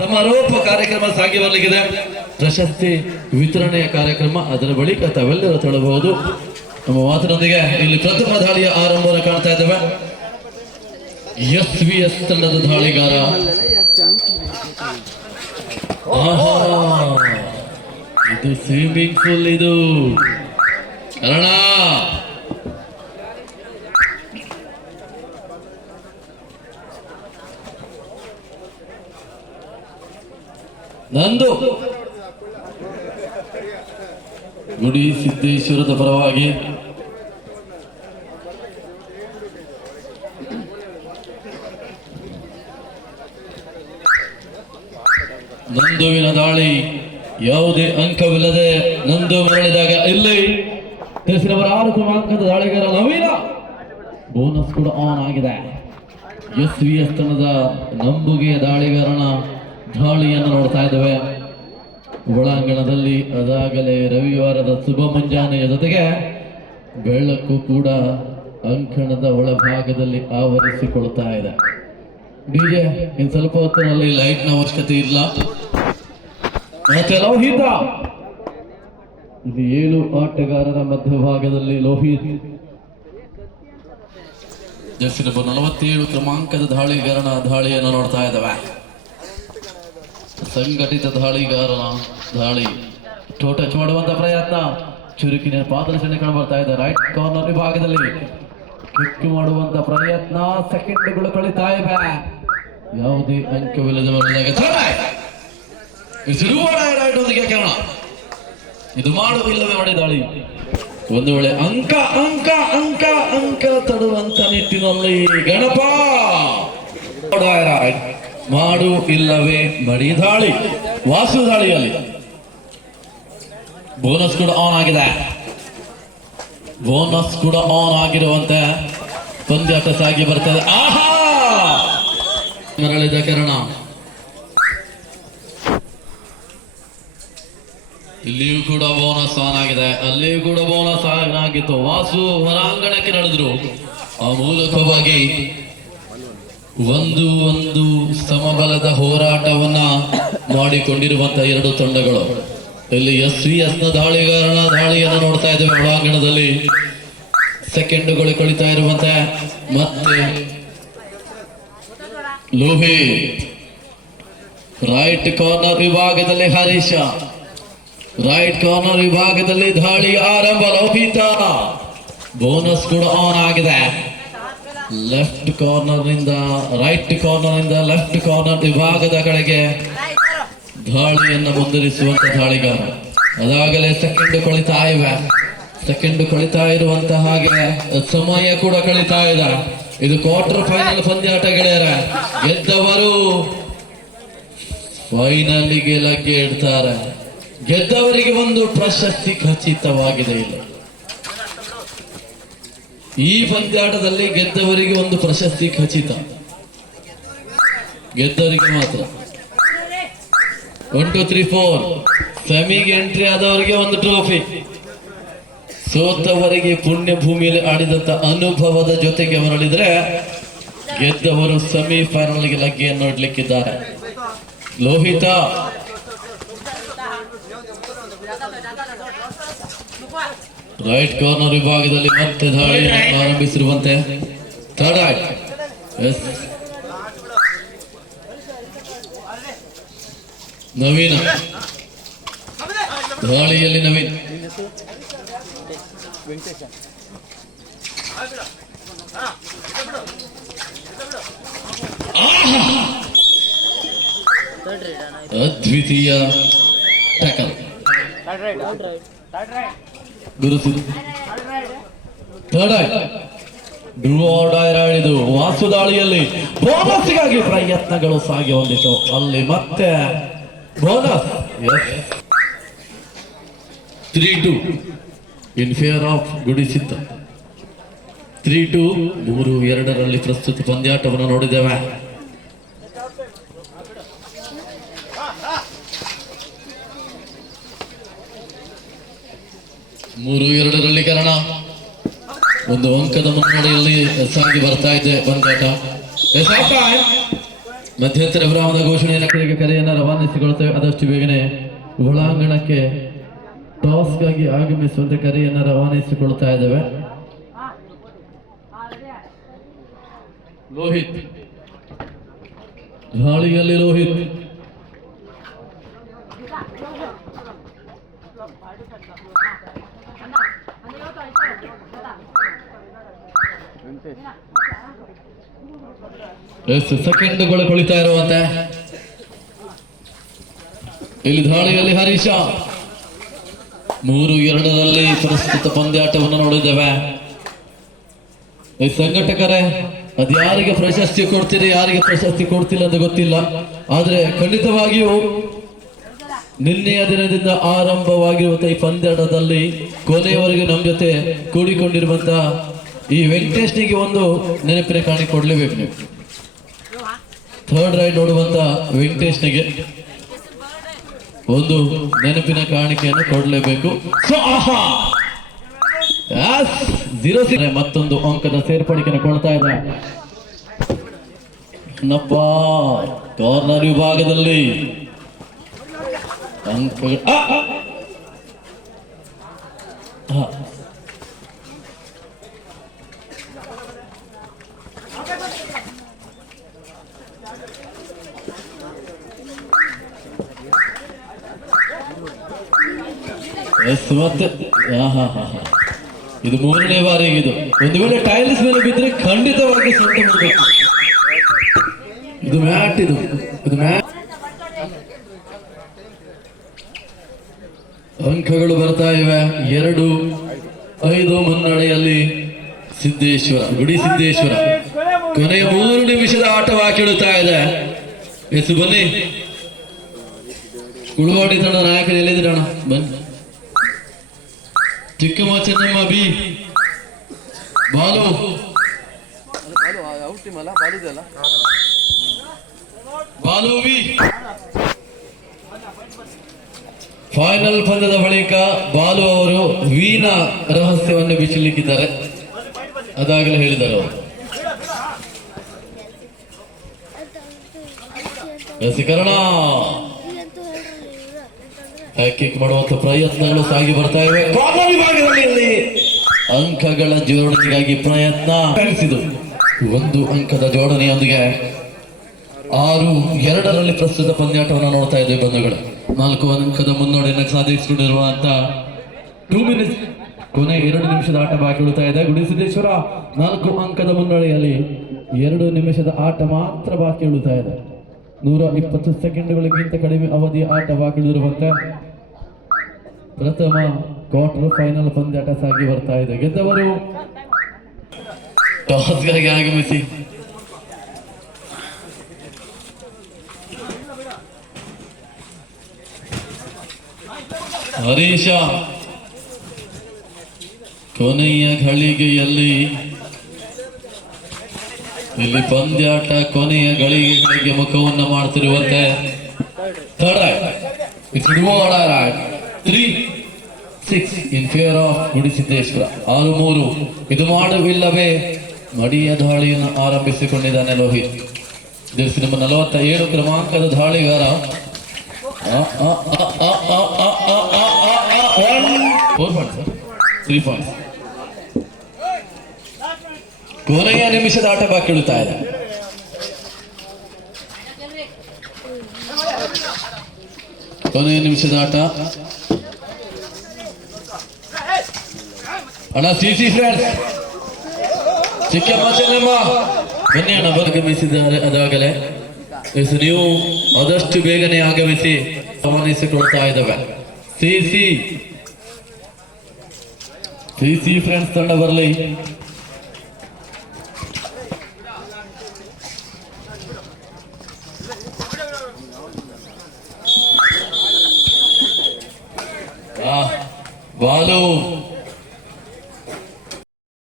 ಸಮಾರೋಪ ಕಾರ್ಯಕ್ರಮ ಸಾಗಿ ಬರಲಿಕ್ಕಿದೆ. ಪ್ರಶಸ್ತಿ ವಿತರಣೆಯ ಕಾರ್ಯಕ್ರಮ ಅದರ ಬಳಿಕ ತಾವೆಲ್ಲರೂ ತೊಡಬಹುದು. ನಮ್ಮ ಮಾತಿನೊಂದಿಗೆ ಇಲ್ಲಿ ಪ್ರಥಮ ದಾಳಿಯ ಆರಂಭವನ್ನು ಕಾಣ್ತಾ ಇದ್ದೇವೆ. ಎಸ್ ತಂಡದ ದಾಳಿಗಾರ ಇದು ಸ್ವಿಮ್ಮಿಂಗ್ ಪೂಲ್, ಇದು ಕಾರಣ ನಂದು ಗುಡಿ ಸಿದ್ದೇಶ್ವರದ ಪರವಾಗಿ ನಂದುವಿನ ದಾಳಿ ಯಾವುದೇ ಅಂಕವಿಲ್ಲದೆ ನಂದು ಮರಳಿದಾಗ ಇಲ್ಲಿ ತಿಳಿಸಿದವರ 6 ಕ್ರಮಾಂಕದ ದಾಳಿಗಾರ ನವೀನ. ಬೋನಸ್ ಕೂಡ ಆನ್ ಆಗಿದೆ. ಎಸ್ ತಂಡದ ನಂಬುಗೆಯ ದಾಳಿಗಾರನ ದಾಳಿಯನ್ನು ನೋಡ್ತಾ ಇದ್ದೇವೆ ಒಳಾಂಗಣದಲ್ಲಿ. ಅದಾಗಲೇ ರವಿವಾರದ ಶುಭ ಮುಂಜಾನೆಯ ಜೊತೆಗೆ ಬೆಳಕು ಕೂಡ ಅಂಕಣದ ಒಳಭಾಗದಲ್ಲಿ ಆವರಿಸಿಕೊಳ್ತಾ ಇದೆ. ಡಿಜೆ ಇನ್ ಸ್ವಲ್ಪ ಹೊತ್ತಿನಲ್ಲಿ ಲೈಟ್ನ ಅವಶ್ಯಕತೆ ಇಲ್ಲ. ಮತ್ತೆ ಲೋಹಿತ, ಇದು 7 ಆಟಗಾರರ ಮಧ್ಯಭಾಗದಲ್ಲಿ ಲೋಹಿತ್ ಜರ್ಸಿ ನಂಬರ್ 47 ಕ್ರಮಾಂಕದ ದಾಳಿಗಾರನ ದಾಳಿಯನ್ನು ನೋಡ್ತಾ ಇದ್ದಾವೆ. ಸಂಘಟಿತ ದಾಳಿಗಾರನ ದಾಳಿ ಟಚ್ ಮಾಡುವಂತ ಪ್ರಯತ್ನ, ಚುರುಕಿನ ಪಾದರಚನೆ ಕಂಡು ಬರ್ತಾ ಇದೆ. ರೈಟ್ ಕಾರ್ನರ್ ವಿಭಾಗದಲ್ಲಿ ಕಿಕ್ ಮಾಡುವಂತ ಪ್ರಯತ್ನ, ಸೆಕೆಂಡ್ಗಳು ಕಳೀತಾ ಇವೆ. ಯಾವುದೇ ಅಂಕವಿಲ್ಲದೆ ಕಾರಣ ಇದು ಮಾಡುವುದಿಲ್ಲವೇ ಮಾಡಿ ದಾಳಿ. ಒಂದು ವೇಳೆ ಅಂಕ ಅಂಕ ಅಂಕ ಅಂಕ ತಡುವಂತ ನಿಟ್ಟಿನಲ್ಲಿ ಗಣಪ ಮಾಡು ಇಲ್ಲವೇ ಮಡಿ ದಾಳಿ. ವಾಸು ದಾಳಿಯಲ್ಲಿ ಬೋನಸ್ ಕೂಡ ಆನ್ ಆಗಿದೆ. ಬೋನಸ್ ಕೂಡ ಆನ್ ಆಗಿರುವಂತೆ ಪಂದ್ಯಾಟ ಸಾಗಿ ಬರ್ತದೆ. ಆಹಾ ಮರಳಿದ ಕಾರಣ ಇಲ್ಲಿಯೂ ಕೂಡ ಬೋನಸ್ ಆನ್ ಆಗಿದೆ. ಅಲ್ಲಿಯೂ ಕೂಡ ಬೋನಸ್ ಆನ್ ಆಗಿತ್ತು. ವಾಸು ಹೊರಾಂಗಣಕ್ಕೆ ನಡೆದ್ರು. ಆ ಮೂಲಕವಾಗಿ ಒಂದು ಸಮಬಲದ ಹೋರಾಟವನ್ನ ಮಾಡಿಕೊಂಡಿರುವಂತಹ 2 ತಂಡಗಳು. ಇಲ್ಲಿ ಎಸ್ ನ ದಾಳಿಗಾರನ ದಾಳಿಯನ್ನು ನೋಡ್ತಾ ಇದ್ದೇವೆ ಒಳಾಂಗಣದಲ್ಲಿ. ಸೆಕೆಂಡುಗಳು ಕಳೀತಾ ಇರುವಂತೆ ಮತ್ತೆ ಲೋಹಿ ರೈಟ್ ಕಾರ್ನರ್ ವಿಭಾಗದಲ್ಲಿ ಹರೀಶ, ರೈಟ್ ಕಾರ್ನರ್ ವಿಭಾಗದಲ್ಲಿ ದಾಳಿ ಆರಂಭ. ಲೋಹಿತ ಬೋನಸ್ ಕೂಡ ಆನ್ ಆಗಿದೆ. ಲೆಫ್ಟ್ ಕಾರ್ನರ್ ನಿಂದ ರೈಟ್ ಕಾರ್ನರ್ ನಿಂದ ಲೆಫ್ಟ್ ಕಾರ್ನರ್ ವಿಭಾಗದ ಕಡೆಗೆ ದಾಳಿಯನ್ನು ಮುಂದುವರಿಸುವಂತ ದಾಳಿಗಾರ. ಅದಾಗಲೇ ಸೆಕೆಂಡ್ ಕಳೀತಾ ಇವೆ. ಸೆಕೆಂಡ್ ಕಳೀತಾ ಇರುವಂತ ಹಾಗೆ ಸಮಯ ಕೂಡ ಕಳೀತಾ ಇದೆ. ಇದು ಕ್ವಾರ್ಟರ್ ಫೈನಲ್ ಪಂದ್ಯಾಟ ಗೆಳೆಯರ. ಗೆದ್ದವರು ಫೈನಲ್ಗೆ ಲಗ್ಗೆ ಇಡ್ತಾರೆ. ಗೆದ್ದವರಿಗೆ ಒಂದು ಪ್ರಶಸ್ತಿ ಖಚಿತವಾಗಿದೆ. ಇಲ್ಲ, ಈ ಪಂದ್ಯಾಟದಲ್ಲಿ ಗೆದ್ದವರಿಗೆ ಒಂದು ಪ್ರಶಸ್ತಿ ಖಚಿತ. ಗೆದ್ದವರಿಗೆ ಮಾತ್ರ 1 2 3 4 ಸೆಮಿಗೆ ಎಂಟ್ರಿ ಆದವರಿಗೆ ಒಂದು ಟ್ರೋಫಿ. ಸೋತವರಿಗೆ ಪುಣ್ಯ ಭೂಮಿಯಲ್ಲಿ ಆಡಿದಂತ ಅನುಭವದ ಜೊತೆಗೆ ಮರಳಿದ್ರೆ ಗೆದ್ದವರು ಸೆಮಿಫೈನಲ್ಗೆ ಲಗ್ಗೆಯನ್ನು ನೋಡ್ಲಿಕ್ಕಿದ್ದಾರೆ. ಲೋಹಿತ ರೈಟ್ ಕಾರ್ನರ್ ವಿಭಾಗದಲ್ಲಿ ಮತ್ತೆ ದಾಳಿಯನ್ನು ಆರಂಭಿಸಿರುವಂತೆ ನವೀನ ದಾಳಿಯಲ್ಲಿ ನವೀನ್ ಅದ್ವಿತೀಯ ಟ್ಯಾಕಲ್. ಆಡಿದು ವಾಸು ದಾಳಿಯಲ್ಲಿ ಬೋನಸ್ಗಾಗಿ ಪ್ರಯತ್ನಗಳು ಸಾಗಿ ಹೊಂದಿತು. ಅಲ್ಲಿ ಮತ್ತೆ ಬೋನಸ್ 3-2 ಇನ್ ಫೇವರ್ ಆಫ್ ಗುಡಿಸಿದ್ದ. 3-2 3-2 ಪ್ರಸ್ತುತ ಪಂದ್ಯಾಟವನ್ನು ನೋಡಿದ್ದೇವೆ. ಮೂರು ಎರಡರಲ್ಲಿ ಕಾರಣ ಒಂದು ಅಂಕದ ಮುನ್ನಡೆಯಲ್ಲಿ ಸಾಗಿ ಬರ್ತಾ ಇದೆ ಪಂದ್ಯಾಟ. ಮಧ್ಯಂತರ ವಿರಾಮದ ಘೋಷಣೆಯನ್ನು ಕರೆಯನ್ನು ರವಾನಿಸಿಕೊಳ್ತೇವೆ. ಆದಷ್ಟು ಬೇಗನೆ ಒಳಾಂಗಣಕ್ಕೆ ಟಾಸ್ಗಾಗಿ ಆಗಮಿಸುವಂತೆ ಕರೆಯನ್ನು ರವಾನಿಸಿಕೊಳ್ತಾ ಇದ್ದೇವೆ. ಲೋಹಿತ್ ಗಾಳಿಯಲ್ಲಿ ಲೋಹಿತ್ ಸೆಕೆಂಡ್ಗಳು ಕೊಳಿತಾ ಇರುವಂತೆ ಇಲ್ಲಿ ದಾಳಿಯಲ್ಲಿ ಹರೀಶ 3-2 ಪ್ರಸ್ತುತ ಪಂದ್ಯಾಟವನ್ನು ನೋಡಿದ್ದೇವೆ. ಈ ಸಂಘಟಕರೇ ಅದ್ಯಾರಿಗೆ ಪ್ರಶಸ್ತಿ ಕೊಡ್ತೀರಿ ಯಾರಿಗೆ ಪ್ರಶಸ್ತಿ ಕೊಡ್ತಿಲ್ಲ ಅಂತ ಗೊತ್ತಿಲ್ಲ. ಆದ್ರೆ ಖಂಡಿತವಾಗಿಯೂ ನಿನ್ನೆಯ ದಿನದಿಂದ ಆರಂಭವಾಗಿರುವಂತಹ ಈ ಪಂದ್ಯಾಟದಲ್ಲಿ ಕೊನೆಯವರೆಗೆ ನಮ್ಮ ಜೊತೆ ಕೂಡಿಕೊಂಡಿರುವಂತ ಈ ವೆಂಕಟೇಶ್ನಿಗೆ ಒಂದು ನೆನಪಿನ ಕಾಣಿ ಕೊಡ್ಲೇಬೇಕು. ನೀವು ಥರ್ಡ್ ರೈಡ್ ನೋಡುವಂತ ವೆಂಕಟೇಶ್ನಿಗೆ ಒಂದು ನೆನಪಿನ ಕಾಣಿಕೆಯನ್ನು ಕೊಡಲೇಬೇಕು. ಮತ್ತೊಂದು ಅಂಕದ ಸೇರ್ಪಡೆಯನ್ನು ಕೊಡ್ತಾ ಇದೆ. ಕಾರ್ನರ್ ವಿಭಾಗದಲ್ಲಿ ಅಂಕಗಳು ಮತ್ತೆ ಇದು 3ನೇ ಬಾರಿಗೆ. ಇದು ಒಂದು ವೇಳೆ ಟೈಲ್ಸ್ ಮೇಲೆ ಬಿದ್ದರೆ ಖಂಡಿತವಾಗಿ ಸೊಂಟ ಮಾಡಬೇಕು. ಇದು ಮ್ಯಾಟ್ ಇದು ಮ್ಯಾಟ್. ಅಂಕಗಳು ಬರ್ತಾ ಇವೆ. 2-5 ಮುನ್ನಡೆಯಲ್ಲಿ ಸಿದ್ದೇಶ್ವರ ಗುಡಿ ಸಿದ್ದೇಶ್ವರ. ಕೊನೆಯ 3 ನಿಮಿಷದ ಆಟವಾಗಿ ಕೇಳುತ್ತಾ ಇದೆ. ಎಸ್ ಬನ್ನಿ ಕುಳುವಾಡಿ ತಂಡ ನಾಯಕರು ಎಲ್ಲಿದ್ದೀರಣ? ಬನ್ನಿ. ಚಿಕ್ಕಮ್ಮ ಚೆನ್ನಮ್ಮ B Balu Balu B. Final ಪಂದ್ಯದ ಬಳಿಕ ಬಾಲು ಅವರು ವೀನ ರಹಸ್ಯವನ್ನು ಬಿಚ್ಚಲಿಕ್ಕಿದ್ದಾರೆ. ಅದಾಗಲೇ ಹೇಳಿದ್ದಾರೆ ಅವರು. ರಸಿಕರಣ ಕಿಕ್ ಮಾಡುವಂತ ಪ್ರಯತ್ನಗಳು ಸಾಗಿ ಬರ್ತಾ ಇವೆ. ವಿಭಾಗದಲ್ಲಿ ಅಂಕಗಳ ಜೋಡಣೆಗಾಗಿ ಪ್ರಯತ್ನ ನಡೆಸಿತು. 1 ಅಂಕದ ಜೋಡಣೆಯೊಂದಿಗೆ 6-2 ಪ್ರಸ್ತುತ ಪಂದ್ಯಾಟವನ್ನು ನೋಡ್ತಾ ಇದ್ದೇವೆ ಬಂಧುಗಳು. 4 ಅಂಕದ ಮುನ್ನಡೆಯನ್ನು ಸಾಧಿಸಿಕೊಂಡಿರುವಂತ 2 ಮಿನಿಟ್ಸ್ ಕೊನೆ 2 ನಿಮಿಷದ ಆಟ ಬಾಕಿ ಉಳಿತಾ ಇದೆ. ಗುಡಿಸಿದ್ದೇಶ್ವರ 4 ಅಂಕದ ಮುನ್ನಡೆಯಲ್ಲಿ 2 ನಿಮಿಷದ ಆಟ ಮಾತ್ರ ಬಾಕಿ ಉಳಿತಾ ಇದೆ. 120 ಸೆಕೆಂಡ್ಗಳಿಗಿಂತ ಕಡಿಮೆ ಅವಧಿಯ ಆಟ ಬಾಕಿ ಉಳಿದಿರುವಂತೆ ಪ್ರಥಮ ಕ್ವಾರ್ಟರ್ ಫೈನಲ್ ಪಂದ್ಯಾಟ ಸಾಗಿ ಬರ್ತಾ ಇದೆ. ಗೆದ್ದವರು ಟಾಸ್ಗಾಗಿ ಆಗಮಿಸಿ ಹರೀಶ. ಕೊನೆಯ ಘಳಿಗೆಯಲ್ಲಿ ಇಲ್ಲಿ ಪಂದ್ಯಾಟ ಕೊನೆಯ ಗಳಿಗೆಗಳಿಗೆ ಮುಖವನ್ನು ಮಾಡ್ತಿರುವಂತೆ 3-6 ಇನ್ ಫೇವರ್ ಆಫ್ ಗುಡಿಸಿದ್ದೇಶ್ವರ. 6-3. ಇದು ಮಾಡುವಿಲ್ಲವೇ ಮಡಿಯ ದಾಳಿಯನ್ನು ಆರಂಭಿಸಿಕೊಂಡಿದ್ದಾನೆ ಲೋಹಿತ್. ನಮ್ಮ 47 ಕ್ರಮಾಂಕದ ದಾಳಿಗಾರ. ಕೊನೆಯ ನಿಮಿಷದ ಆಟ ಬಾಕಿ ಉಳಿತಾ ಇದೆ. ಕೊನೆಯ ನಿಮಿಷದ ಆಟ. ಅಣ್ಣ ಸಿಸಿ ಫ್ರೆಂಡ್ಸ್ ಚಿಕ್ಕಮ್ಮ ಚೆನ್ನಮ್ಮ ಬನ್ನಿ ಅಣ್ಣ ಆಗಮಿಸಿದ್ದಾರೆ. ಅದಾಗಲೇ ನೀವು ಆದಷ್ಟು ಬೇಗನೆ ಆಗಮಿಸಿ ಗಮನಿಸಿಕೊಳ್ತಾ ಇದ್ದಾವೆ. ಸಿಸಿ ಫ್ರೆಂಡ್ಸ್ ತಂಡ ಬರಲಿ. ಬಾಲು